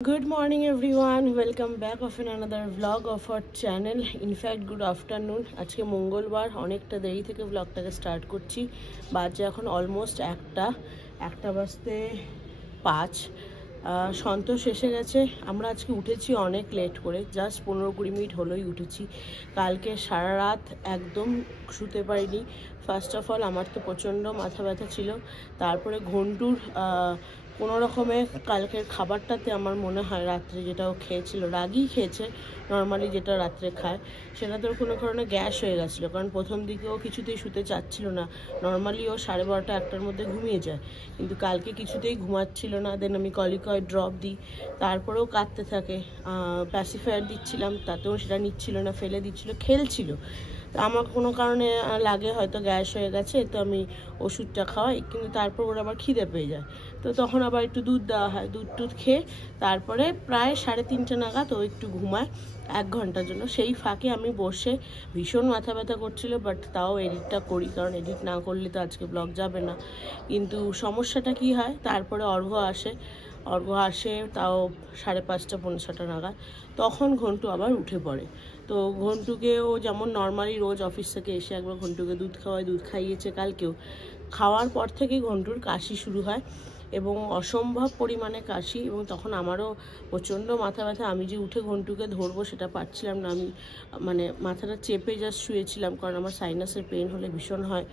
Good morning everyone, welcome back of another vlog of our channel. In fact good afternoon. আজকে মঙ্গলবার অনেকটা দেরি থেকে ব্লগটাকে স্টার্ট করছি। বাজে এখন অলমোস্ট একটা বাজতে 5। সন্তোষ এসে গেছে। আমরা আজকে উঠেছি অনেক লেট করে, জাস্ট 15-20 মিনিট হলোই উঠেছি। কালকে সারা রাত একদম শুতে পারিনি। ফার্স্ট অফ অল আমার তো প্রচণ্ড মাথা ব্যথা ছিল, তারপরে ঘন্টুর কোনো রকমে কালকের খাবারটাতে আমার মনে হয় রাত্রে যেটা ও খেয়েছিল, রাগই খেয়েছে নর্মালি যেটা রাত্রে খায়, সেটা তোর কোনো কারণে গ্যাস হয়ে গেছিলো। কারণ প্রথম দিকে ও কিছুতেই শুতে চাচ্ছিল না। নর্মালি ও 12:30-1টার মধ্যে ঘুমিয়ে যায়, কিন্তু কালকে কিছুতেই ঘুমাচ্ছিল না। দেন আমি কলিকয় ড্রপ দিই, তারপরেও কাঁদতে থাকে। প্যাসিফায়ার দিচ্ছিলাম, তাতেও সেটা নিচ্ছিল না, ফেলে দিচ্ছিল, খেলছিল। আমার কোনো কারণে লাগে হয়তো গ্যাস হয়ে গেছে, তো আমি ওষুধটা খাওয়াই, কিন্তু তারপর ওর আবার খিদে পেয়ে যায়। তো তখন আবার একটু দুধ দেওয়া হয়, দুধ খেয়ে তারপরে প্রায় 3:30 নাগাদ ও একটু ঘুমায় 1 ঘন্টার জন্য। সেই ফাঁকে আমি বসে ভীষণ মাথা ব্যথা করছিল, বাট তাও এডিটটা করি, কারণ এডিট না করলে তো আজকে ব্লগ যাবে না। কিন্তু সমস্যাটা কি হয়, তারপরে অর্ঘ্য আসে তাও 5:30-6:45 নাগাদ। তখন ঘন্টু আবার উঠে পড়ে। তো ঘন্টুকে ও যেমন নর্মালি রোজ অফিস থেকে এসে একবার ঘন্টুকে দুধ খাওয়ায়, দুধ খাইয়েছে কালকেও। খাওয়ার পর থেকেই ঘন্টুর কাশি শুরু হয়, এবং অসম্ভব পরিমাণে কাশি, এবং তখন আমারও প্রচণ্ড মাথা ব্যথা। আমি যে উঠে ঘন্টুকে ধরবো সেটা পারছিলাম না। আমি মাথাটা চেপে জাস্ট শুয়েছিলাম, কারণ আমার সাইনাসের পেন হলে ভীষণ হয়।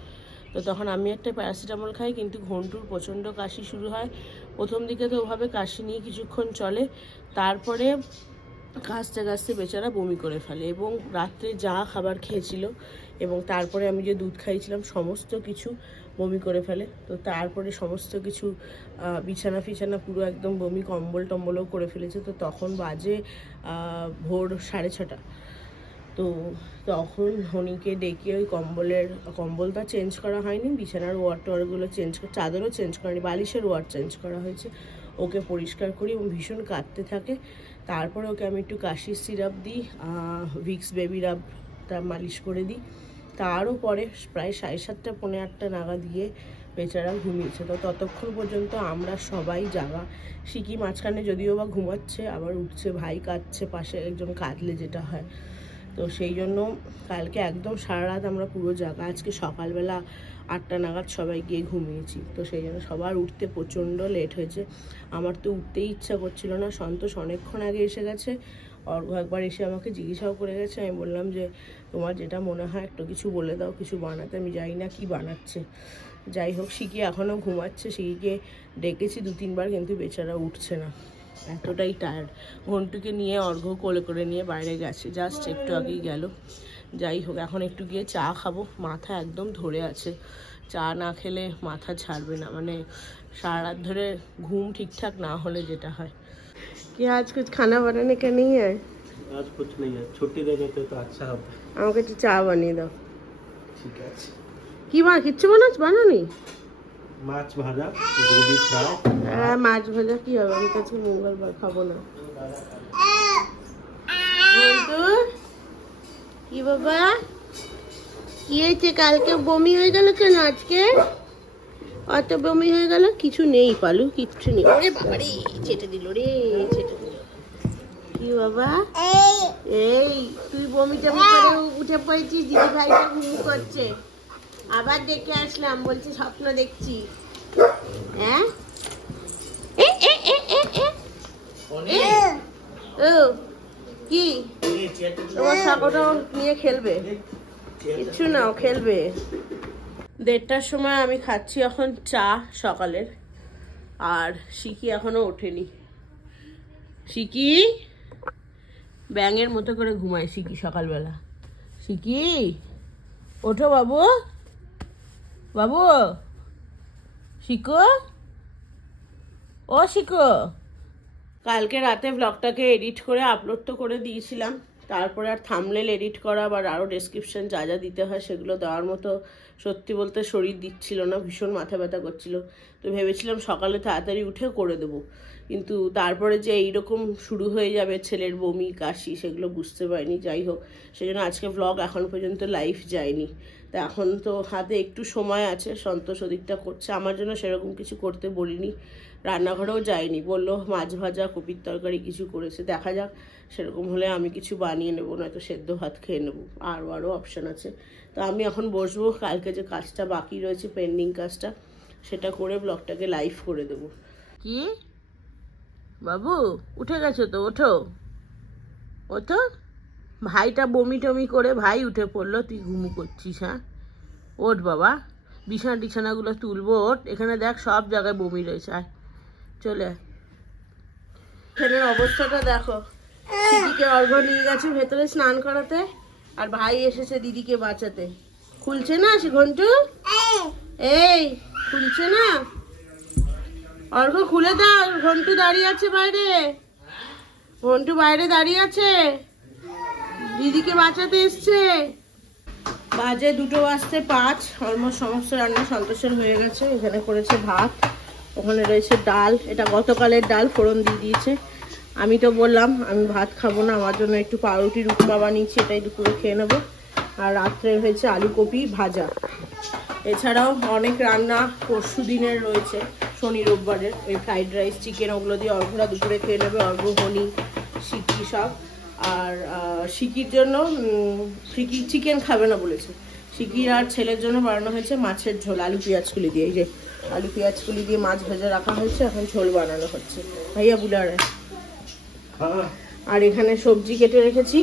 তো তখন আমি একটা প্যারাসিটামল খাই, কিন্তু ঘন্টুর প্রচণ্ড কাশি শুরু হয়। প্রথম দিকে তো ওভাবে কাশি নিয়ে কিছুক্ষণ চলে, তারপরে কাশতে কাশতে বেচারা বমি করে ফেলে, এবং রাত্রে যা খাবার খেয়েছিল এবং তারপরে আমি যে দুধ খাইছিলাম সমস্ত কিছু বমি করে ফেলে। তো তারপরে সমস্ত কিছু বিছানা ফিছানা পুরো একদম বমি, কম্বল টম্বলও করে ফেলেছে। তো তখন বাজে ভোর 6:30। তো তখন হনিকে ডেকে ওই কম্বলটা চেঞ্জ করা হয়নি, বিছানার ওয়ারগুলো চাদরও চেঞ্জ করেনি, বালিশের ওয়ার চেঞ্জ করা হয়েছে। ওকে পরিষ্কার করি এবং ভীষণ কাঁদতে থাকে। তারপরে ওকে আমি একটু কাশির সিরাপ দিই, ভিক্স বেবি রাবটা মালিশ করে দিই। তারও পরে প্রায় 7:30-8:45 নাগাদ দিয়ে বেচারা ঘুমিয়েছে। তো ততক্ষণ পর্যন্ত আমরা সবাই জাগা। শিকি মাঝখানে যদিও বা ঘুমাচ্ছে, আবার উঠছে, ভাই কাঁদছে, পাশে একজন কাঁদলে যেটা হয়। তো সেই জন্য কালকে একদম সারা রাত আমরা পুরো জাগা। আজকে সকালবেলা 8টা নাগাদ সবাই গিয়ে ঘুমিয়েছি। তো সেই জন্য সবার উঠতে প্রচণ্ড লেট হয়েছে। আমার তো উঠতেই ইচ্ছা করছিল না। সন্তোষ অনেকক্ষণ আগে এসে গেছে। অর্ঘ্য একবার এসে আমাকে জিজ্ঞাসাও করে গেছে। আমি বললাম যে তোমার যেটা মনে হয় একটু কিছু বলে দাও, কিছু বানাতে। আমি জানি না কি বানাচ্ছে। যাই হোক, শিকি এখনও ঘুমাচ্ছে। শিকিকে ডেকেছি 2-3 বার, কিন্তু বেচারা উঠছে না, এতটাই টায়ার্ড। ঘন্টুকে নিয়ে অর্ঘ্য কোলে করে নিয়ে বাইরে গেছে, জাস্ট একটু আগেই গেল। যাই হোক, এখন একটু গিয়ে চা খাবো। মাথা একদম ধরে আছে, চা না খেলে মাথা ছাড়বে না। সারা রাত ধরে ঘুম ঠিকঠাক না হলে যেটা হয়। কি আজ कुछ खाना बनाने का नहीं है? आज कुछ नहीं है, छुट्टी दे देते तो अच्छा होता। আমাকে একটু চা বানিয়ে দাও। ঠিক আছে। কি কিচ্ছু বানানি? মাছ ভাজা, গোবি ফ্রাই। হ্যাঁ, মাছ ভাজা কি হবে, আমি তো আজকে মঙ্গলবার খাবো না। কি বাবা, কি হয়েছে? কালকে বমি হয়ে গেল কেন? আজকে অত বমি হয়ে গেল? কিছু নেই পালু, কিচ্ছু নেই। ওরে বাবা রে, ছেটে দিল রে, ছেটে দিল। কি বাবা, এই তুই বমি টমি করে উঠে পড়েছিস? দিদি ভাইটা ঘুম করছে, আবার দেখে আসলাম, বলছে স্বপ্ন দেখছি। হ্যাঁ, কি তোমার সাপোটা নিয়ে খেলবে? কিচ্ছু না, ও খেলবে। 1:30টার সময় আমি খাচ্ছি এখন চা সকালের, আর শিকি এখনো ওঠেনি। শিকি ব্যাঙের মতো করে ঘুমায় শিকি সকালবেলা। শিকি ওঠো বাবু, বাবু, শিকো, ও শিকো। কালকে রাতে ব্লগটাকে এডিট করে আপলোড তো করে দিয়েছিলাম, তারপরে আর থাম্বনেল এডিট করা বা আরও ডেসক্রিপশন যা যা দিতে হয় সেগুলো দেওয়ার মতো সত্যি বলতে শরীর দিচ্ছিল না, ভীষণ মাথা ব্যথা করছিল। তো ভেবেছিলাম সকালে তাড়াতাড়ি উঠে করে দেবো, কিন্তু তারপরে যে এইরকম শুরু হয়ে যাবে ছেলের বমি কাশি, সেগুলো বুঝতে পারিনি। যাই হোক, সেই জন্য আজকে ব্লগ এখন পর্যন্ত লাইভ যায়নি। তো এখন তো হাতে একটু সময় আছে, সন্তোষ ওদিকটা করছে, আমার জন্য সেরকম কিছু করতে বলিনি, রান্নাঘরেও যায়নি, বললো মাছ ভাজা কপির তরকারি কিছু করেছে, দেখা যাক সেরকম হলে আমি কিছু বানিয়ে নেবো, নয়তো সেদ্ধ ভাত খেয়ে নেবো, আরও অপশান আছে। তো আমি এখন বসবো, কালকে যে কাজটা বাকি রয়েছে পেন্ডিং কাজটা সেটা করে ব্লগটাকে লাইভ করে দেবো। কি বাবু উঠে গেছো তো, ওঠো ওঠো, ভাইটা বমি টমি করে ভাই উঠে পড়লো, তুই ঘুমু করছিস? হ্যাঁ ওঠ বাবা, বিছানা টিছানাগুলো তুলবো, ওঠ, এখানে দেখ সব জায়গায় বমি রয়েছে, আয় চলে আয়। এখানের অবস্থাটা দেখো, দিদিকে অর্ঘ্য নিয়ে গেছে ভেতরে স্নান করাতে, আর ভাই এসেছে দিদিকে বাঁচাতে। খুলছে না সে ঘন্টু, এই খুলছে না, অর্ঘ্য খুলে দাও, ঘন্টু দাঁড়িয়ে আছে বাইরে, ঘন্টু বাইরে দাঁড়িয়ে আছে, দিদিকে বাঁচাতে এসছে। বাজে 2:05, অলমোস্ট সমস্ত রান্না সন্তোষের হয়ে গেছে। এখানে করেছে ভাত, ওখানে রয়েছে ডাল, এটা গতকালের ডাল ফোড়ন দিয়ে দিয়েছে। আমি তো বললাম আমি ভাত খাবো না, আমার জন্য একটু পাউরুটি রুটকা বানিয়েছি, এটাই দুপুরে খেয়ে নেবো। আর রাত্রে হয়েছে আলু কপি ভাজা। এছাড়াও অনেক রান্না পরশু দিনের রয়েছে, শনি রোববারের, ওই ফ্রাইড রাইস চিকেন ওগুলো দিয়ে অর্ঘ্যরা দুপুরে খেয়ে নেবে, অর্ঘ্য হনি সিকি সব। আর সিকির জন্য সিকি চিকেন খাবে না বলেছে, সিকির আর ছেলের জন্য বানানো হয়েছে মাছের ঝোল, আলু পেঁয়াজ কুলি দিয়ে, এই যে আলু পেঁয়াজ কুলি দিয়ে মাছ ভেজে রাখা হয়েছে, এখন ঝোল বানানো হচ্ছে। ভাইয়া বুলারে। আর এখানে সবজি কেটে রেখেছি।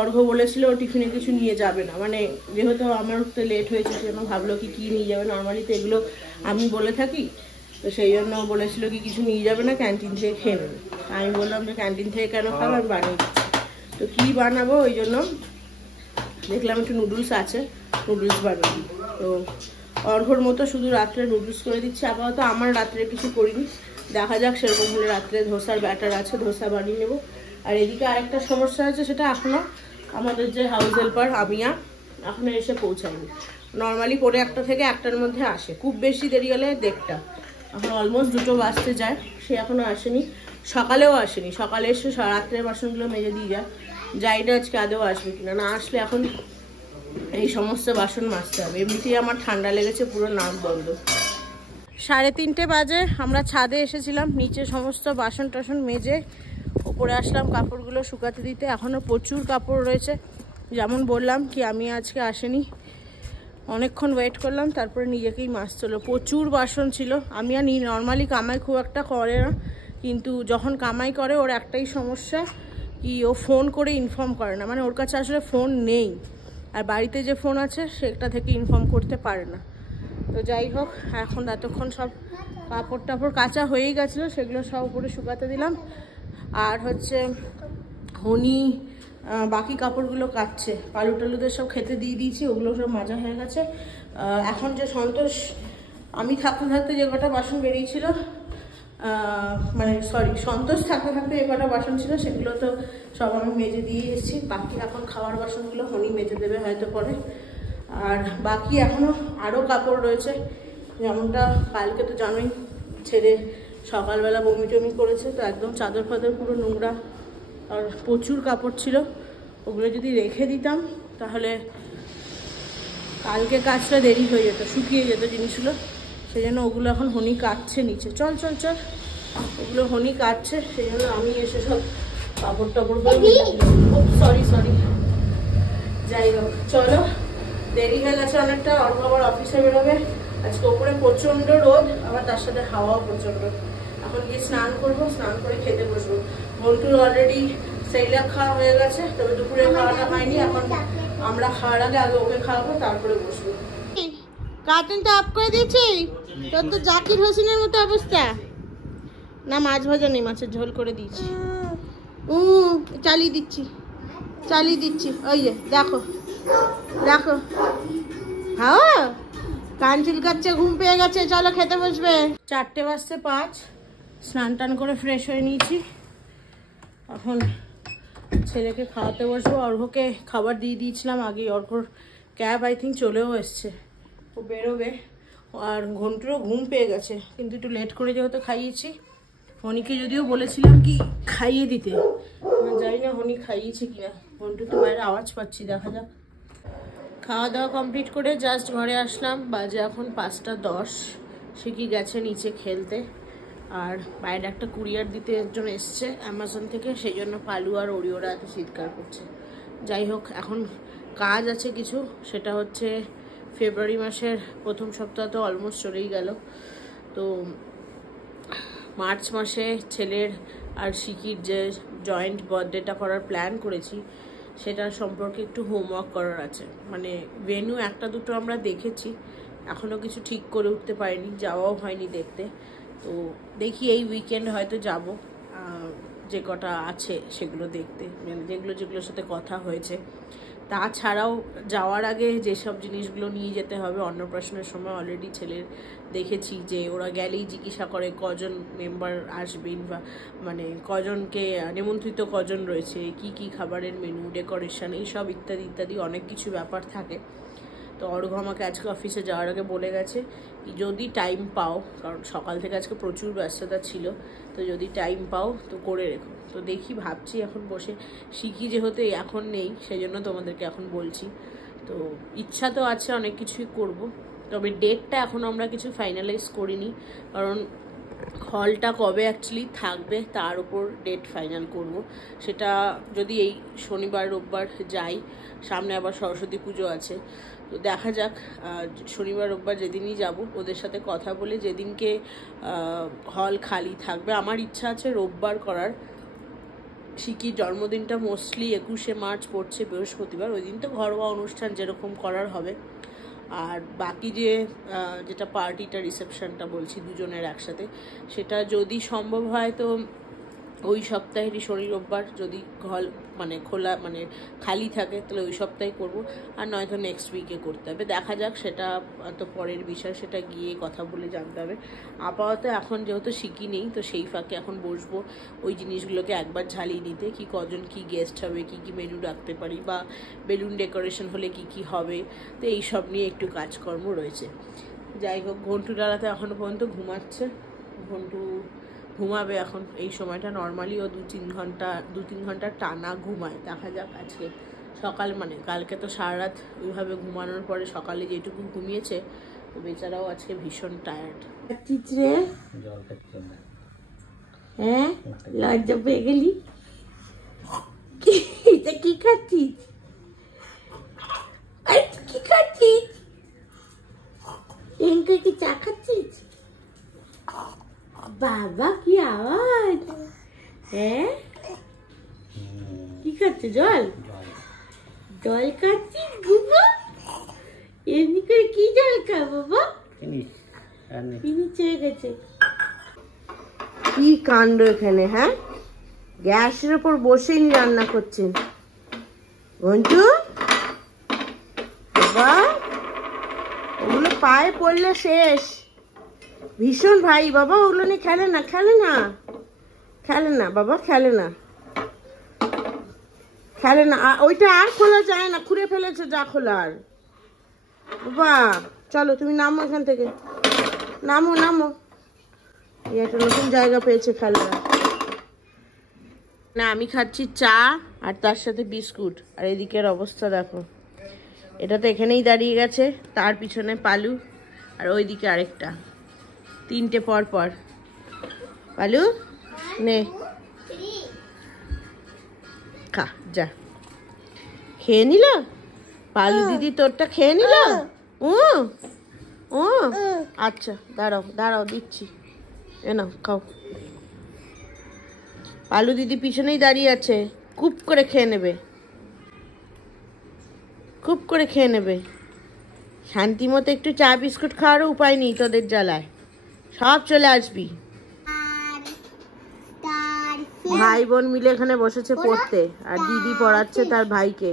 অর্ঘ্য বলেছিল ও টিফিনে কিছু নিয়ে যাবে না, মানে যেহেতু আমার উঠতে লেট হয়েছে সেজন্য ভাবলো কি নিয়ে যাবে, নর্মালি তো এগুলো আমি বলে থাকি, তো সেই জন্য বলেছিল কি কিছু নিয়ে যাবে না, ক্যান্টিন থেকে খেয়ে নেবে। আমি বললাম যে ক্যান্টিন থেকে কেন খাবো, আমি বানিয়ে দিচ্ছি। তো কী বানাবো, ওই জন্য দেখলাম একটু নুডলস আছে, নুডলস বানাবি। তো অর্ঘ্যর মতো শুধু রাত্রে নুডলস করে দিচ্ছি, আপাতত আমার রাত্রে কিছু করিনি, দেখা যাক সেরকম হলে রাত্রে ধোসার ব্যাটার আছে, ধোসা বানিয়ে নেবো। আর এদিকে আরেকটা সমস্যা আছে, সেটা এখনও আমাদের যে হাউস হেল্পার আমিয়া এখনও এসে পৌঁছায়নি। নর্মালি 1:30 থেকে 1টার মধ্যে আসে, খুব বেশি দেরি হলে 1:30, এখন অলমোস্ট 2টো বাজতে যায়, সে এখনও আসেনি। সকালেও আসেনি, সকালে এসে রাত্রের বাসনগুলো মেজে দিয়ে যায়, যাই না আজকে আদেও আসবে কিনা, না আসলে এখন এই সমস্ত বাসন মাজতে হবে। এমনিতেই আমার ঠান্ডা লেগেছে, পুরো নাক বন্ধ। 3:30 বাজে আমরা ছাদে এসেছিলাম, নিচে সমস্ত বাসন টাসন মেজে উপরে আসলাম কাপড়গুলো শুকাতে দিতে। এখনও প্রচুর কাপড় রয়েছে, যেমন বললাম কি আমি আজকে আসেনি, অনেকক্ষণ ওয়েট করলাম, তারপরে নিজেকেই মাজতে, প্রচুর বাসন ছিল। আমি আর নর্মালি কামাই খুব একটা করে না, কিন্তু যখন কামাই করে ওর একটাই সমস্যা কি, ও ফোন করে ইনফর্ম করে না, মানে ওর কাছে আসলে ফোন নেই, আর বাড়িতে যে ফোন আছে সেটা থেকে ইনফর্ম করতে পারে না। তো যাই হোক, এখন এতক্ষণ সব কাপড় টাপড় কাচা হয়েই গেছিলো, সেগুলো সব উপরে শুকাতে দিলাম। আর হচ্ছে হনি বাকি কাপড়গুলো কাটছে, আলু টালুদের সব খেতে দিয়ে দিয়েছি, ওগুলো সব মাজা হয়ে গেছে। এখন যে সন্তোষ আমি থাকতে থাকতে যে কটা বাসন বেরিয়েছিল, মানে সরি সন্তোষ থাকতে থাকতে যে কটা বাসন ছিল সেগুলো তো সব আমি মেজে দিয়ে এসেছি, বাকি এখন খাওয়ার বাসনগুলো হনি মেজে দেবে হয়তো পরে। আর বাকি এখনও আরও কাপড় রয়েছে, যেমনটা কালকে তো জানোই ছেড়ে সকালবেলা বমি টমি করেছে, তো একদম চাদর ফাদর পুরো নোংরা, আর প্রচুর কাপড় ছিল, ওগুলো যদি রেখে দিতাম তাহলে কালকে কাজটা দেরি হয়ে যেত, শুকিয়ে যেত জিনিসগুলো, সেই জন্য ওগুলো এখন হনি কাটছে নিচে। চল চল চল, ওগুলো হনি কাটছে, সেই জন্য আমি এসে সব কাপড় টাপড়গুলো, সরি সরি, যাই হোক চলো, দেরি হয়ে গেছে অনেকটা, অর্ঘ্য আবার অফিসে বেরোবে, আজকে ওপরে প্রচণ্ড রোদ, আবার তার সাথে হাওয়াও প্রচণ্ড। এখন গিয়ে স্নান করবো, স্নান করে খেতে বসবো। মন্টুর অলরেডি সেইলাক খাওয়া হয়ে গেছে, তবে দুপুরে খাওয়াটা হয়নি, এখন আমরা খাওয়ার আগে ওকে খাওয়াবো, তারপরে বসবো। কার্টুনটা অফ করে দিয়েছি, তোর তো জাকির হোসেনের মতো অবস্থা। না মাছ ভাজা নেই, মাছের ঝোল করে দিয়েছি, চালিয়ে দিচ্ছি চালিয়ে দিচ্ছি, ওই যে দেখো দেখো, হাওয়া কান চুলকাচ্ছে, ঘুম পেয়ে গেছে, চলো খেতে বসবে। 4:05, স্নান টান করে ফ্রেশ হয়ে নিয়েছি, এখন ছেলেকে খাওয়াতে বসবো। অর্ঘ্যকে খাবার দিয়ে দিয়েছিলাম আগেই, অর্ঘ্যর ক্যাব আই থিঙ্ক চলেও এসছে, ও বেরোবে। আর ঘন্টুরও ঘুম পেয়ে গেছে, কিন্তু একটু লেট করে যেহেতু খাইয়েছি। হনিকে যদিও বলেছিলাম কি খাইয়ে দিতে, জানি না হনি খাইয়েছে কিনা, ঘন্টু তো বাইরে আওয়াজ পাচ্ছি, দেখা যাক। খাওয়া দাওয়া কমপ্লিট করে জাস্ট ঘরে আসলাম, বাজে এখন 5:10। সে কি গেছে নিচে খেলতে, আর বাইরে একটা কুরিয়ার দিতে একজন এসছে অ্যামাজন থেকে, সেই জন্য পালু আর ওরিওরা এত চিৎকার করছে। যাই হোক, এখন কাজ আছে কিছু, সেটা হচ্ছে ফেব্রুয়ারি মাসের প্রথম সপ্তাহ তো অলমোস্ট চলেই গেল, তো মার্চ মাসে ছেলের আর শিকির যে জয়েন্ট বার্থডেটা করার প্ল্যান করেছি সেটার সম্পর্কে একটু হোমওয়ার্ক করার আছে। মানে ভেন্যু একটা দুটো আমরা দেখেছি, এখনও কিছু ঠিক করে উঠতে পারিনি, যাওয়াও হয়নি দেখতে। তো দেখি এই উইকেন্ড হয়তো যাব, যে কটা আছে সেগুলো দেখতে, মানে যেগুলোর সাথে কথা হয়েছে। তাছাড়াও যাওয়ার আগে যেসব জিনিসগুলো নিয়ে যেতে হবে, অন্নপ্রাশনের সময় অলরেডি ছেলের দেখেছি যে ওরা গেলেই জিজ্ঞাসা করে কজন মেম্বার আসবেন, বা মানে কজনকে নিমন্ত্রিত কজন রয়েছে, কি কি খাবারের মেনু, ডেকোরেশন, এইসব ইত্যাদি ইত্যাদি অনেক কিছু ব্যাপার থাকে। তো অর্ঘ আমাকে আজকে অফিসে যাওয়ার আগে বলে গেছে যদি টাইম পাও, কারণ সকাল থেকে আজকে প্রচুর ব্যস্ততা ছিল, তো যদি টাইম পাও তো করে রেখো। তো দেখি, ভাবছি এখন বসে, শিখি যেহেতু এখন নেই সেই জন্য তোমাদেরকে এখন বলছি। তো ইচ্ছা তো আছে অনেক কিছুই করব, তবে ডেটটা এখন আমরা কিছু ফাইনালাইজ করিনি, কারণ হলটা কবে অ্যাকচুয়ালি থাকবে তার উপর ডেট ফাইনাল করব। সেটা যদি এই শনিবার রোববার যাই, সামনে আবার সরস্বতী পুজো আছে, তো দেখা যাক। শনিবার রোববার যেদিনই যাব ওদের সাথে কথা বলে যেদিনকে হল খালি থাকবে, আমার ইচ্ছা আছে রোববার করার। শিকির জন্মদিনটা মোস্টলি 21শে মার্চ পড়ছে বৃহস্পতিবার, ওই দিন তো ঘরোয়া অনুষ্ঠান যেরকম করার হবে। আর বাকি যেটা পার্টিটা, রিসেপশনটা বলছি দুজনের একসাথে, সেটা যদি সম্ভব হয় তো ওই সপ্তাহেরই শনি রোববার যদি হল মানে খোলা মানে খালি থাকে তাহলে ওই সপ্তাহে করব, আর নয়তো নেক্সট উইকে করতে হবে। দেখা যাক, সেটা তো পরের বিষয়, সেটা গিয়ে কথা বলে জানতে হবে। আপাতত এখন যেহেতু শিখি নেই, তো সেই ফাঁকে এখন বসবো ওই জিনিসগুলোকে একবার ঝালিয়ে নিতে, কি কজন কি গেস্ট হবে, কি কি মেনু রাখতে পারি, বা বেলুন ডেকোরেশন হলে কি কি হবে, তো এইসব নিয়ে একটু কাজকর্ম রয়েছে। যাই হোক, ঘন্টু ডালাতে এখনও পর্যন্ত ঘুমাচ্ছে। ঘন্টু ঘুমাবে এখন এই সময়টা, নর্মালি ও 2-3 ঘন্টা টানা ঘুমায়। দেখা যাক আজকে সকাল, মানে কালকে তো সারা রাত ওইভাবে ঘুমানোর পরে সকালে যেটুকু ঘুমিয়েছে, তো বেচারাও আজকে ভীষণ টায়ার্ড। চিত্রে হ্যাঁ, লজ্জা পেয়ে গেলি? এটা কি খাচ্ছিস? কি খাচ্ছিস? এনকে কি চা খাচ্ছিস? বাবা কি আওয়াজ! হ্যাঁ, কি খাচ্ছে? জল জল খাচ্ছিস বাবা? এমনি করে কি জল খা বাবা? চেয়ে গেছে। কি কাণ্ড এখানে! হ্যাঁ, গ্যাসের উপর বসেই রান্না করছেন ঘন্টু বাবা, ওগুলো পায়ে পড়লে শেষ। ভীষণ ভাই বাবা, ওগুলো নিয়ে খেলে না, খেলে না, খেলে না বাবা, খেলে না, খেলে না। ওইটা আর খোলা যায় না, খুঁড়ে ফেলেছে যা খোলার। বাবা চলো, তুমি নামো এখান থেকে, নামো নামো, একটা নতুন জায়গা পেয়েছে খেলার। না, আমি খাচ্ছি চা আর তার সাথে বিস্কুট, আর এদিকের অবস্থা দেখো। এটা তো এখানেই দাঁড়িয়ে গেছে, তার পিছনে পালু, আর ওইদিকে আরেকটা, 3টে পর পর। পালু নে খা, যা খেয়ে নিল পালু দিদি, তোরটা খেয়ে নিল। ও ও আচ্ছা, দাঁড়াও দাঁড়াও, দিচ্ছি, এ নাও খাও। পালু দিদি পিছনেই দাঁড়িয়ে আছে, খুব করে খেয়ে নেবে, খুব করে খেয়ে নেবে। শান্তি মতো একটু চা বিস্কুট খাওয়ারও উপায় নেই তোদের জ্বালায়, সব চলে আসবি। ভাই বোন মিলে এখানে বসেছে পড়তে, আর দিদি পড়াচ্ছে তার ভাইকে।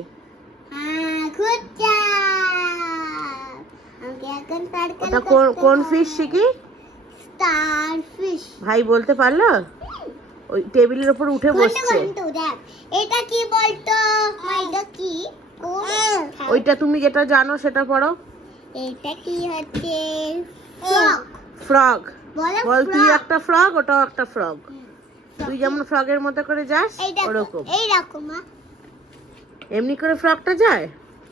ওটা কোন ফিশ শিখি? ভাই বলতে পারলো? ওই টেবিলের উপর উঠে বসছে। এটা কি বলতো? এটা কি? ওইটা তুমি যেটা জানো সেটা পড়ো। এটা কি হচ্ছে? ফ্রগ। ফ্রগ বল, তুই একটা ফ্রগ, ওটাও একটা ফ্রগ। তুই যেমন ফ্রগের মতো করে যাস ওরকম। এইরকম এমনি করে ফ্রগটা যায়?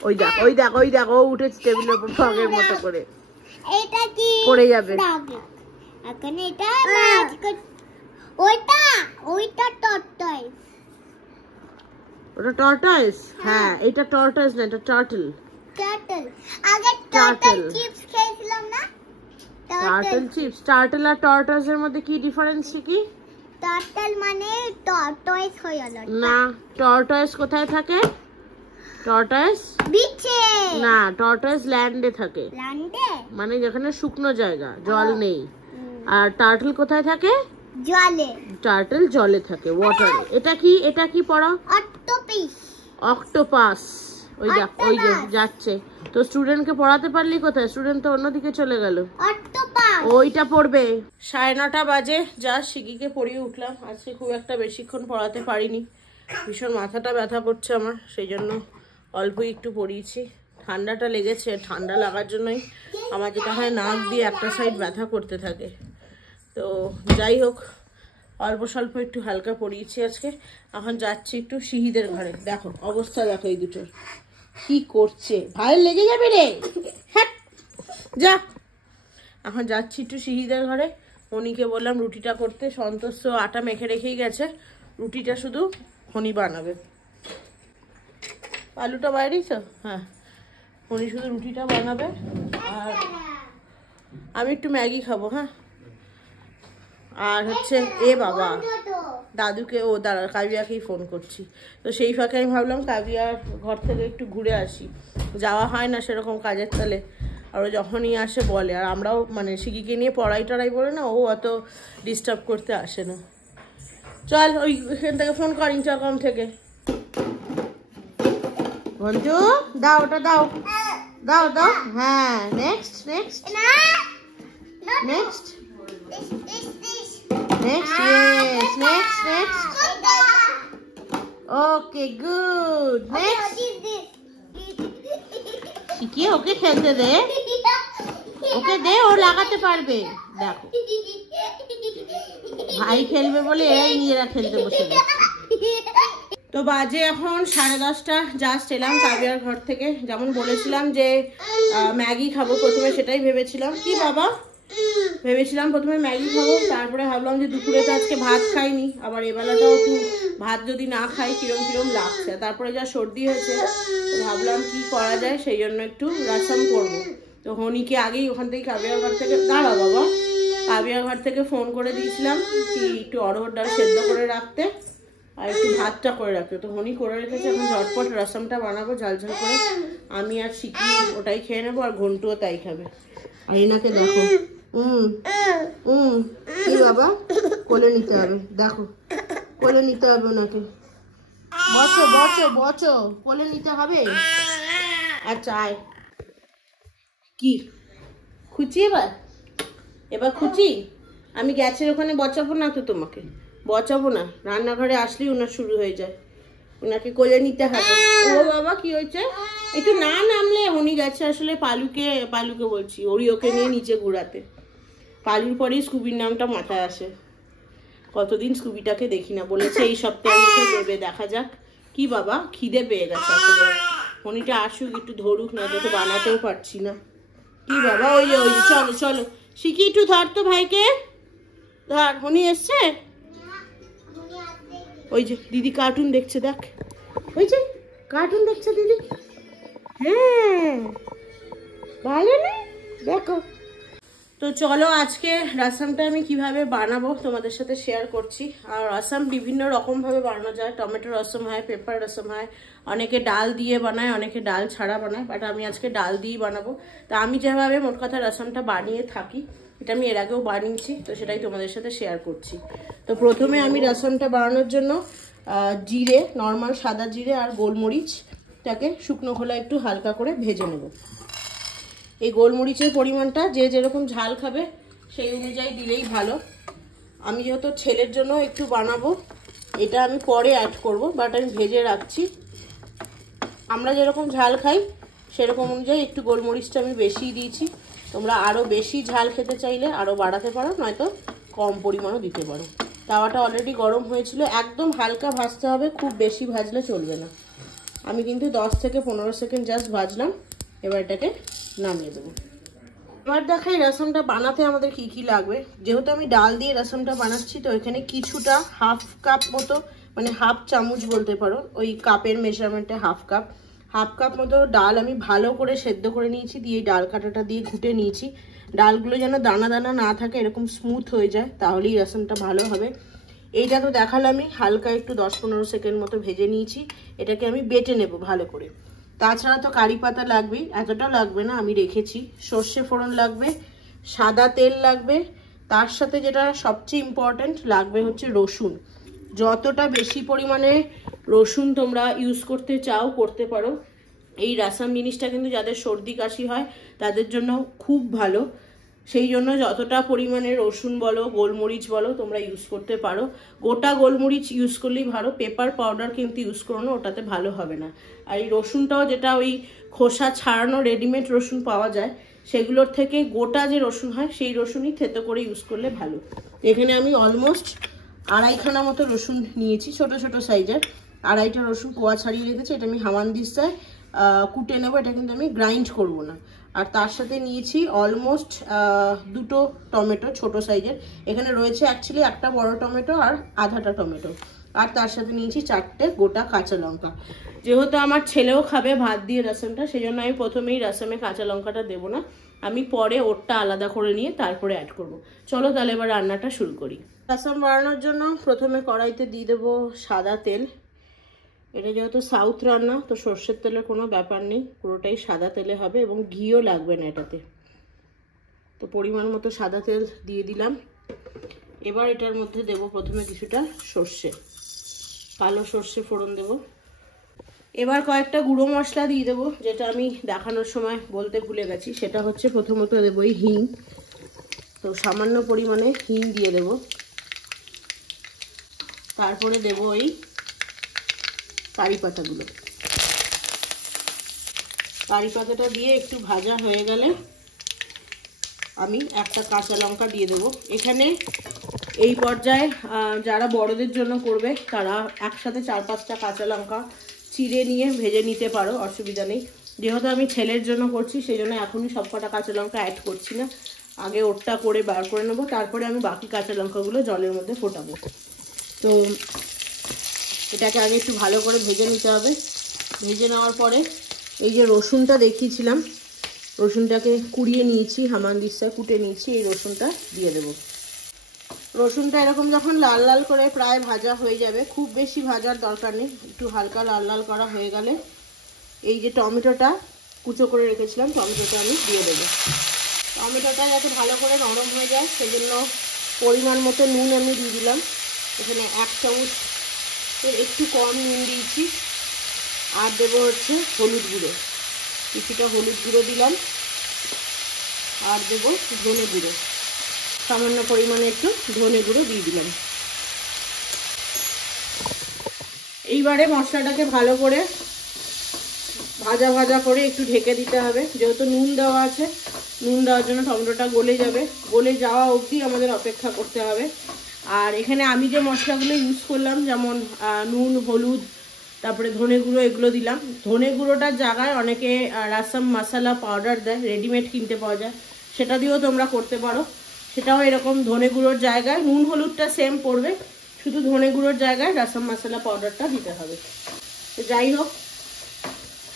ওই দেখ ওই দেখ ওই দেখ ও উঠেছে টেবিলের উপর ফগের মতো করে। এটা কি পড়ে যাবে। এখন এটা ম্যাচ কর। ওইটা ওইটা টর্টয়েস। ওটা টর্টয়েস? হ্যাঁ এটা টর্টয়েস না, এটা টার্টল। টার্টল। আগে টার্টল চিপস খেয়েছিলাম না? Turtle chips. টার্টল আর টর্টয়েস এর মধ্যে কি ডিফারেন্স কি? টার্টল মানে টর্টয়েস হয়ে গেল না, টর্টয়েস কোথায় থাকে? টর্টয়েস বিচে না, টর্টয়েস ল্যান্ডে থাকে। ল্যান্ডে মানে যেখানে শুকনো জায়গা, জল নেই। আর টার্টল কোথায় থাকে? জলে। টার্টল জলে থাকে, ওয়াটারে। এটা কি? এটা কি পড়া? অক্টোপাস। অক্টোপাস। ওই দেখ ওই যে যাচ্ছে। তো স্টুডেন্টকে পড়াতে পারলি কোথায়? স্টুডেন্ট তো অন্যদিকে চলে গেল। অক্টোপাস ওইটা পড়বে। 9:30 বাজে, যা শিকিকে পড়িয়ে উঠলাম। আজকে খুব একটা বেশিক্ষণ পড়াতে পারিনি, ভীষণ মাথাটা ব্যথা করছে আমার, সেই জন্য অল্পই একটু পড়িয়েছি। ঠান্ডাটা লেগেছে, ঠান্ডা লাগার জন্যই আমার যেটা হয় নাক দিয়ে একটা সাইড ব্যথা করতে থাকে। তো যাই হোক, অল্প স্বল্প একটু হালকা পড়িয়েছি আজকে। এখন যাচ্ছি একটু সিহিদের ঘরে। দেখো অবস্থা, দেখো এই দুটোর কি করছে। ভাই লেগে যাবে রে, হ্যাঁ যা। এখন যাচ্ছি একটু সিহিদের ঘরে। হনিকে বললাম রুটিটা করতে, সন্তোষ তো আটা মেখে রেখেই গেছে, রুটিটা শুধু হনি বানাবে। আলুটা বাইরেই তো, হ্যাঁ হনি শুধু রুটিটা বানাবে আর আমি একটু ম্যাগি খাবো। হ্যাঁ আর হচ্ছে এ বাবা দাদুকে, ও দাঁড়া কাবিয়াকেই ফোন করছি। তো সেই ফাঁকে আমি ভাবলাম কাবিয়ার ঘর থেকে একটু ঘুরে আসি, যাওয়া হয় না সেরকম কাজের তালে। আর ও যখনই আসে বলে, আর আমরাও মানে শিকিকে নিয়ে পড়াই টড়াই বলে না, ও অত ডিস্টার্ব করতে আসে না। চল ওইখান থেকে ফোন কর, ইন্টারকম থেকে। বন্ধু দাও, ওটা দাও দাও দাও। হ্যাঁ next next next next, yes, next. Okay, good. Next. শিখিয়ে ওকে খেলতে দে, ওকে দে, ও লাগাতে পারবে। দেখো ভাই খেলবে বলে এরাই নিজেরা খেলতে বসে গেছে। তো বাজে এখন 10:30, জাস্ট এলাম কাবিয়ার ঘর থেকে। যেমন বলেছিলাম যে ম্যাগি খাবো প্রথমে, সেটাই ভেবেছিলাম। কি বাবা? ভেবেছিলাম প্রথমে ম্যাগি খাবো, তারপরে ভাবলাম যে দুপুরে তো আজকে ভাত খাইনি, আবার এবেলাটাও একটু ভাত যদি না খাই কিরম কিরম লাগছে। তারপরে যা সর্দি হয়েছে, ভাবলাম কি করা যায়, সেই জন্য একটু রাসাম করবো। তো হনিকে আগেই ওখান থেকে কাবিয়ার ঘর থেকে, দাঁড়া বাবা, কাবিয়ার ঘর থেকে ফোন করে দিয়েছিলাম কি একটু অরহর ডাল সেদ্ধ করে রাখতে আর একটু ভাতটা করে রাখতে। তো হনি করে রেখেছে, এখন ঝটপট রাসামটা বানাবো ঝাল ঝাল করে। আমি আর শিখি ওটাই খেয়ে নেবো, আর ঘন্টুও তাই খাবে। আর এনাকে দেখো, কি বাবা, কোলে নিতে হবে। দেখো কোলে নিতে হবে ওনাকে, বচো বচো বচো, কোলে নিতে হবে। আচ্ছা আয়। কি খুঁচি? এবার এবার খুঁচি? আমি গ্যাসের ওখানে বচাবো না তো, তোমাকে বচাবো না, রান্নাঘরে আসলেই ওনার শুরু হয়ে যায়, ওনাকে কোলে নিতে হবে। ও বাবা কি হয়েছে? একটু না নামলে। উনি গেছে আসলে পালুকে বলছি, ওকে নিয়ে নিচে ঘুরাতে। পালুর পরেই স্কুবির নামটা মাথায় আসে। কতদিন স্কুবিটাকে দেখি না, বলেছে এই সপ্তাহের মধ্যে দেবে, দেখা যাক। কি বাবা খিদে পেয়ে গেছে আসলে, হনিটা আসুক একটু ধরুক, না তো বানাতেও পারছি না। কি বাবা? ওই যে চলো চলো শিখি, একটু ধর তো ভাইকে, ধর। হনি এসছে, ওই যে দিদি কার্টুন দেখছে, দেখ ওই যে কার্টুন দেখছে দিদি। হ্যাঁ ভালো না? দেখো। তো চলো আজকে রাসামটা আমি কিভাবে বানাবো তোমাদের সাথে শেয়ার করছি। আর রাসাম বিভিন্ন রকমভাবে বানানো যায়, টমেটো রসম হয়, পেপার রসম হয়, অনেকে ডাল দিয়ে বানায়, অনেকে ডাল ছাড়া বানায়, বাট আমি আজকে ডাল দিয়েই বানাবো। তা আমি যেভাবে মোট কথা রাসামটা বানিয়ে থাকি, এটা আমি এর আগেও বানিয়েছি, তো সেটাই তোমাদের সাথে শেয়ার করছি। তো প্রথমে আমি রাসামটা বানানোর জন্য জিরে, নর্মাল সাদা জিরে আর গোলমরিচটাকে শুকনো খোলা একটু হালকা করে ভেজে নেব। এই গোলমরিচের পরিমাণটা যে যেরকম ঝাল খাবে সেই অনুযায়ী দিলেই ভালো। আমি যেহেতু ছেলের জন্য একটু বানাবো, এটা আমি পরে অ্যাড করব, বাট আমি ভেজে রাখছি। আমরা যেরকম ঝাল খাই সেরকম অনুযায়ী একটু গোলমরিচটা আমি বেশি দিয়েছি। তোমরা আরও বেশি ঝাল খেতে চাইলে আরও বাড়াতে পারো, নয়তো কম পরিমাণও দিতে পারো। তাওয়াটা অলরেডি গরম হয়েছিল, একদম হালকা ভাজতে হবে, খুব বেশি ভাজলে চলবে না। আমি কিন্তু 10 থেকে 15 সেকেন্ড জাস্ট ভাজলাম। এবার এটাকে নামিয়ে দেবো। এবার দেখাই রসমটা বানাতে আমাদের কি কি লাগবে। যেহেতু আমি ডাল দিয়ে রসমটা বানাচ্ছি, তো এখানে কিছুটা হাফ কাপ মতো, মানে হাফ চামচ বলতে পারো, ওই কাপের মেজারমেন্টে হাফ কাপ মতো ডাল আমি ভালো করে সেদ্ধ করে নিয়েছি, দিয়ে ডাল কাটাটা দিয়ে ঘুটে নিয়েছি। ডালগুলো যেন দানা দানা না থাকে, এরকম স্মুথ হয়ে যায়, তাহলেই রসমটা ভালো হবে। এইটা তো দেখালাম, আমি হালকা একটু 10-15 সেকেন্ড মতো ভেজে নিয়েছি। এটাকে আমি বেটে নেব ভালো করে। তাছাড়া তো কারি পাতা লাগবেই, এতটা লাগবে না, আমি রেখেছি। সর্ষে ফোড়ন লাগবে, সাদা তেল লাগবে, তার সাথে যেটা সবচেয়ে ইম্পর্ট্যান্ট লাগবে হচ্ছে রসুন। যতটা বেশি পরিমাণে রসুন তোমরা ইউজ করতে চাও করতে পারো। এই রাসাম জিনিসটা কিন্তু যাদের সর্দি কাশি হয় তাদের জন্য খুব ভালো, সেই জন্য যতটা পরিমাণে রসুন বলো গোলমরিচ বলো তোমরা ইউজ করতে পারো। গোটা গোলমরিচ ইউজ করলেই ভালো, পেপার পাউডার কিন্তু ইউজ করো না, ওটাতে ভালো হবে না। আর এই রসুনটাও যেটা ওই খোসা ছাড়ানো রেডিমেড রসুন পাওয়া যায়, সেগুলোর থেকে গোটা যে রসুন হয় সেই রসুনই থেতো করে ইউজ করলে ভালো। এখানে আমি অলমোস্ট 2.5খানা মতো রসুন নিয়েছি, ছোট ছোট সাইজের। 2.5টা রসুন কোয়া ছাড়িয়ে রেখেছি, এটা আমি হামানদিস্তায় কুটে নেবো, এটা কিন্তু আমি গ্রাইন্ড করব না। আর তার সাথে নিয়েছি অলমোস্ট 2টো টমেটো ছোট সাইজের। এখানে রয়েছে অ্যাকচুয়ালি একটা বড় টমেটো আর আধাটা টমেটো। আর তার সাথে নিয়েছি 4টে গোটা কাঁচা লঙ্কা। যেহেতু আমার ছেলেও খাবে ভাত দিয়ে রসমটা, সেই জন্য আমি প্রথমেই রসমে কাঁচা লঙ্কাটা দেবো না, আমি পরে ওরটা আলাদা করে নিয়ে তারপরে অ্যাড করব। চলো তাহলে এবার রান্নাটা শুরু করি। রসম বানানোর জন্য প্রথমে কড়াইতে দিয়ে দেবো সাদা তেল। এটা যেহেতু সাউথ রান্না, তো সর্ষের তেলের কোনো ব্যাপার নেই, পুরোটাই সাদা তেলে হবে এবং ঘিও লাগবে না এটাতে। তো পরিমাণ মতো সাদা তেল দিয়ে দিলাম। এবার এটার মধ্যে দেব প্রথমে কিছুটা সর্ষে, কালো সর্ষে ফোড়ন দেব। এবার কয়েকটা গুঁড়ো মশলা দিয়ে দেবো, যেটা আমি দেখানোর সময় বলতে ভুলে গেছি। সেটা হচ্ছে প্রথমত দেবো এই হিং, তো সামান্য পরিমাণে হিং দিয়ে দেব। তারপরে দেবো এই কারি পাতাগুলো। কারি পাতাটা দিয়ে একটু ভাজা হয়ে গেলে আমি একটা কাঁচা লঙ্কা দিয়ে দেবো। এখানে এই পর্যায়ে যারা বড়দের জন্য করবে তারা একসাথে 4-5টা কাঁচা লঙ্কা চিড়ে নিয়ে ভেজে নিতে পারো, অসুবিধা নেই। যেহেতু আমি ছেলের জন্য করছি সেই জন্য এখনই সবকটা কাঁচা লঙ্কা অ্যাড করছি না, আগে ওরটা করে বার করে নেবো, তারপরে আমি বাকি কাঁচা লঙ্কাগুলো জলের মধ্যে ফোটাবো। তো এটাকে আগে একটু ভালো করে ভেজে নিতে হবে। ভেজে নেওয়ার পরে এই যে রসুনটা দেখিয়েছিলাম, রসুনটাকে কুড়িয়ে নিয়েছি, হামানদিস্তায় কুটে নিয়েছি, এই রসুনটা দিয়ে দেবো। রসুনটা এরকম যখন লাল লাল করে প্রায় ভাজা হয়ে যাবে, খুব বেশি ভাজার দরকার নেই, একটু হালকা লাল লাল করা হয়ে গেলে এই যে টমেটোটা কুচো করে রেখেছিলাম, টমেটোটা আমি দিয়ে দেবো। টমেটোটা যাতে ভালো করে নরম হয়ে যায় সেজন্য পরিমাণ মতো নুন আমি দিয়ে দিলাম। এখানে 1 চামচ একটু কম নুন দিয়েছি। আর দেবো হচ্ছে হলুদ গুঁড়ো, কিছুটা হলুদ গুঁড়ো দিলাম। আর দেবো ধনে গুঁড়ো, সামান্য পরিমাণে একটু ধনে গুঁড়ো দিয়ে দিলাম। এইবারে মশলাটাকে ভালো করে ভাজা ভাজা করে একটু ঢেকে দিতে হবে। যেহেতু নুন দেওয়া আছে, নুন দেওয়ার জন্য টমেটোটা গলে যাবে, গলে যাওয়া অবধি আমাদের অপেক্ষা করতে হবে। আর এখানে আমি যে মশলাগুলো ইউজ করলাম, যেমন নুন, হলুদ, তারপরে ধনে গুঁড়ো, এগুলো দিলাম। ধনে গুঁড়োটার জায়গায় অনেকে রাসম মশলা পাউডার দেয়, রেডিমেড কিনতে পাওয়া যায়, সেটা দিয়েও তোমরা করতে পারো। সেটাও এরকম ধনে গুঁড়োর জায়গায় নুন হলুদটা সেম পড়বে, শুধু ধনে গুঁড়োর জায়গায় রাসম মশলা পাউডারটা দিতে হবে। তো যাই হোক,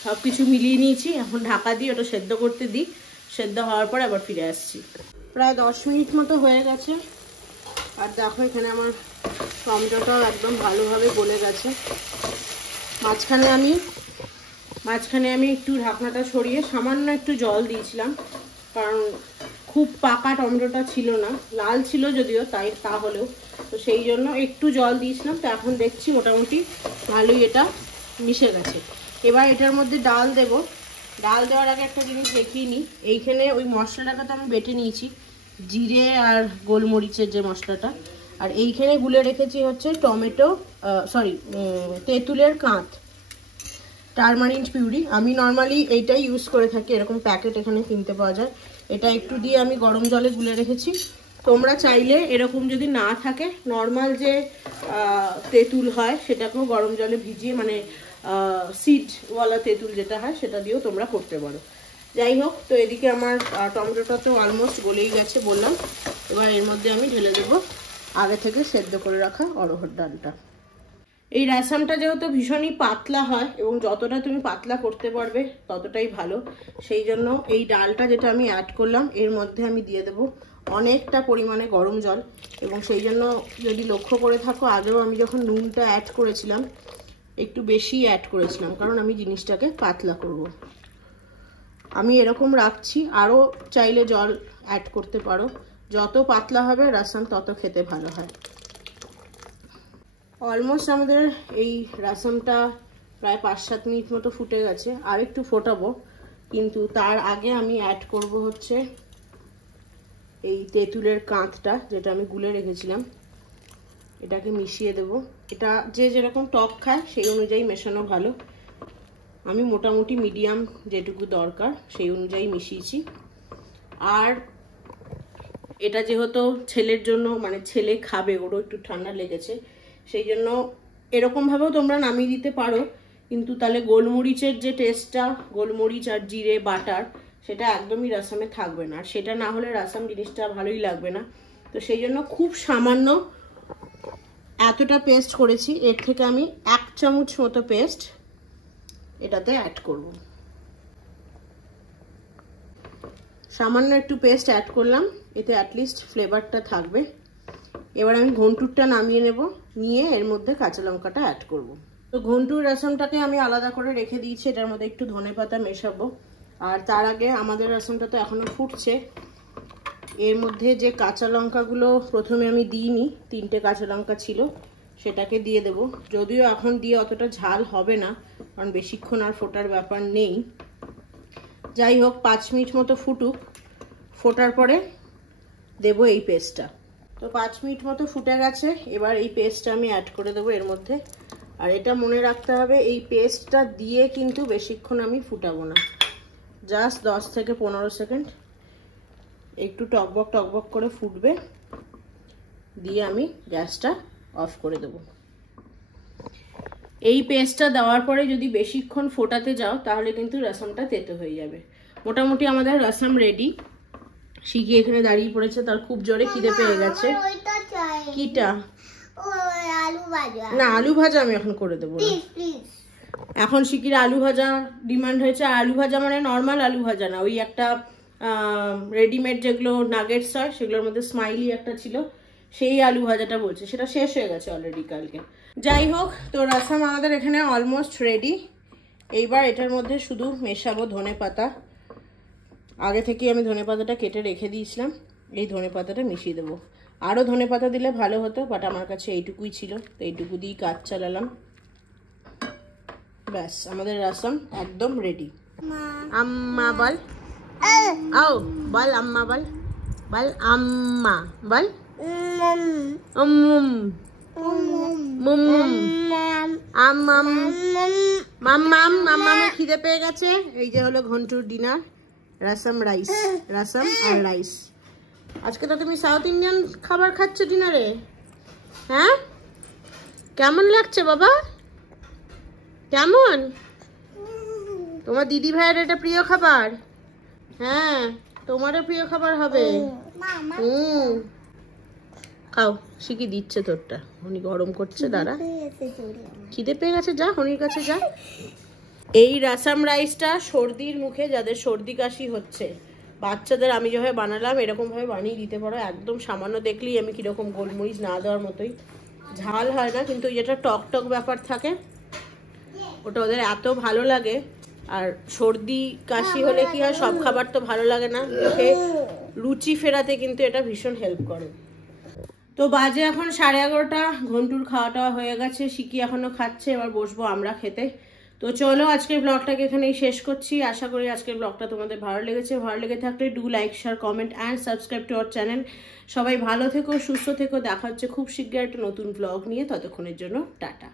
সব কিছু মিলিয়ে নিয়েছি, এখন ঢাকা দিয়ে ওটা সেদ্ধ করতে দিই। সেদ্ধ হওয়ার পর আবার ফিরে আসছি। প্রায় 10 মিনিট মতো হয়ে গেছে। আর দেখো এখানে আমার টমেটোটাও একদম ভালোভাবে গলে গেছে। মাঝখানে আমি একটু ঢাকনাটা সরিয়ে সামান্য একটু জল দিয়েছিলাম, কারণ খুব পাকা টমেটোটা ছিল না, লাল ছিল যদিও, তাহলেও তো সেই জন্য একটু জল দিয়েছিলাম। তো এখন দেখছি মোটামুটি ভালোই এটা মিশে গেছে। এবার এটার মধ্যে ডাল দেব। ডাল দেওয়ার আগে একটা জিনিস দেখিয়ে নিই। এইখানে ওই মশলাটাকে তো আমি বেটে নিয়েছি, জিরে আর গোলমরিচের যে মশলাটা। আর এইখানে গুলে রেখেছি হচ্ছে তেঁতুলের কাঁচ, টারমারিন পিউরি। আমি নর্মালি এইটাই ইউজ করে থাকি, এরকম প্যাকেট এখানে কিনতে পাওয়া যায়। এটা একটু দিয়ে আমি গরম জলে গুলে রেখেছি। তোমরা চাইলে এরকম যদি না থাকে, নর্মাল যে তেঁতুল হয় সেটাকেও গরম জলে ভিজিয়ে, মানে সিডওয়ালা তেঁতুল যেটা হয় সেটা দিয়েও তোমরা করতে পারো। যাই হোক, তো এদিকে আমার টমেটোটা তো অলমোস্ট গলেই গেছে বললাম। এবার এর মধ্যে আমি ঢেলে দেবো আগে থেকে সেদ্ধ করে রাখা অরহর ডালটা। এই রাসামটা যেহেতু ভীষণই পাতলা হয় এবং যতটা তুমি পাতলা করতে পারবে ততটাই ভালো, সেই জন্য এই ডালটা যেটা আমি অ্যাড করলাম এর মধ্যে আমি দিয়ে দেবো অনেকটা পরিমাণে গরম জল। এবং সেই জন্য যদি লক্ষ্য করে থাকো, আগেও আমি যখন নুনটা অ্যাড করেছিলাম একটু বেশি অ্যাড করেছিলাম, কারণ আমি জিনিসটাকে পাতলা করব। আমি এরকম রাখছি, আরও চাইলে জল অ্যাড করতে পারো। যত পাতলা হবে রাসাম তত খেতে ভালো হয়। অলমোস্ট আমাদের এই রাসামটা প্রায় 5-7 মিনিট মতো ফুটে গেছে। আর একটু ফোটাবো, কিন্তু তার আগে আমি অ্যাড করব হচ্ছে এই তেঁতুলের কাঁধটা যেটা আমি গুলে রেখেছিলাম, এটাকে মিশিয়ে দেব। এটা যে যেরকম টক খায় সেই অনুযায়ী মেশানো ভালো। আমি মোটামুটি মিডিয়াম যেটুকু দরকার সেই অনুযায়ী মিশিয়েছি। আর এটা যেহেতু ছেলের জন্য, মানে ছেলে খাবে, ওরও একটু ঠান্ডা লেগেছে, সেই জন্য এরকমভাবেও তোমরা নামিয়ে দিতে পারো। কিন্তু তাহলে গোলমরিচের যে টেস্টটা, গোলমরিচ আর জিরে বাটার, সেটা একদমই রাসামে থাকবে না। আর সেটা না হলে রাসাম জিনিসটা ভালোই লাগবে না। তো সেই জন্য খুব সামান্য এতটা পেস্ট করেছি, এর থেকে আমি 1 চামচ মতো পেস্ট এটাতে অ্যাড করব। সামান্য একটু পেস্ট অ্যাড করলাম, এতে অ্যাটলিস্ট ফ্লেভারটা থাকবে। এবার আমি ঘন্টুরটা নামিয়ে নেব, নিয়ে এর মধ্যে কাঁচা লঙ্কাটা অ্যাড করব। তো ঘন্টুর রাসামটাকে আমি আলাদা করে রেখে দিয়েছি, এটার মধ্যে একটু ধনেপাতা মেশাবো। আর তার আগে আমাদের রাসামটা তো এখনো ফুটছে, এর মধ্যে যে কাঁচা লঙ্কাগুলো প্রথমে আমি দিইনি, 3টে কাঁচা লঙ্কা ছিল, সেটাকে দিয়ে দেব। যদিও এখন দিয়ে অতটা ঝাল হবে না, কারণ বেশিক্ষণ আর ফোটার ব্যাপার নেই। যাই হোক, 5 মিনিট মতো ফুটুক, ফোটার পরে দেবো এই পেস্টটা। তো 5 মিনিট মতো ফুটে গেছে, এবার এই পেস্টটা আমি অ্যাড করে দেবো এর মধ্যে। আর এটা মনে রাখতে হবে, এই পেস্টটা দিয়ে কিন্তু বেশিক্ষণ আমি ফুটাবো না, জাস্ট 10 থেকে 15 সেকেন্ড একটু টকবক টকবক করে ফুটবে, দিয়ে আমি গ্যাসটা অফ করে দেব। এই পেস্টটা দেওয়ার পরে যদি বেশিক্ষণ ফোটাতে যাও তাহলে কিন্তু রাসামটা তেতো হয়ে যাবে। মোটামুটি আমাদের রাসাম রেডি। শিখি এখানে দাঁড়িয়ে পড়েছে, তার খুব জোরে খিদে পেয়ে গেছে। কিটা? না, আলু ভাজা আমি এখন করে দেবো না। এখন শিখির আলু ভাজা ডিমান্ড হয়েছে। আলু ভাজা মানে নর্মাল আলু ভাজা না, ওই একটা রেডিমেড যেগুলো নাগেটস হয় সেগুলোর মধ্যে স্মাইলি একটা ছিল, সেই আলু ভাজাটা বলছে। সেটা শেষ হয়ে গেছে অলরেডি কালকে। যাই হোক, তো রাসাম আমাদের এখানে অলমোস্ট রেডি। এইবার এটার মধ্যে শুধু মেশাবো ধনেপাতা। আগে থেকে আমি ধনেপাতাটা কেটে রেখে দিয়েছিলাম, এই ধনেপাতাটা মিশিয়ে দেবো। আরও ধনেপাতা দিলে ভালো হতো, বাট আমার কাছে এইটুকুই ছিল, তো এইটুকু দিয়েই কাজ চালালাম। ব্যাস, আমাদের রাসাম একদম রেডি। আম্মা বল, আও বল, আম্মা বল, বল আম্মা বল, মাম্মাম খিদে পেয়ে গেছে। এই যে হলো ঘন্টুর ডিনার, রাসাম রাইস, রাসাম আর রাইস। আজকে তো তুমি সাউথ ইন্ডিয়ান খাবার খাচ্ছ ডিনারে, হ্যাঁ? কেমন লাগছে বাবা, কেমন? তোমার দিদি ভাইয়ের এটা প্রিয় খাবার? হ্যাঁ, তোমারও প্রিয় খাবার হবে। খাও, শিখি দিচ্ছে তোরটা, উনি গরম করছে, দাঁড়া। খিদে পেয়ে গেছে, যা হনির কাছে যা। এই রাসাম রাইসটা সর্দির মুখে, যাদের সর্দি কাশি হচ্ছে, বাচ্চাদের আমি যেভাবে বানালাম এরকমভাবে বানিয়ে দিতে পারো। একদম সামান্য দেখলেই আমি কীরকম গোলমরিচ না দেওয়ার মতোই, ঝাল হয় না, কিন্তু যেটা টক টক ব্যাপার থাকে ওটা ওদের এত ভালো লাগে। আর সর্দি কাশি হলে কি হয়, সব খাবার তো ভালো লাগে না, মুখে রুচি ফেরাতে কিন্তু এটা ভীষণ হেল্প করে। তো বাজে এখন 11:30, ঘন্টুর খাওয়া টাওয়া হয়ে গেছে, শিকি এখনো খাচ্ছে, এবার বসবো আমরা খেতে। তো চলো আজকের ব্লগটাকে এখানেই শেষ করছি। আশা করি আজকের ব্লগটা তোমাদের ভালো লেগেছে। ভালো লেগে থাকলে do like, share, comment and subscribe to our channel. সবাই ভালো থেকো, সুস্থ থেকো, দেখা হচ্ছে খুব শীঘ্রই একটা নতুন ব্লগ নিয়ে। ততক্ষণের জন্য টাটা।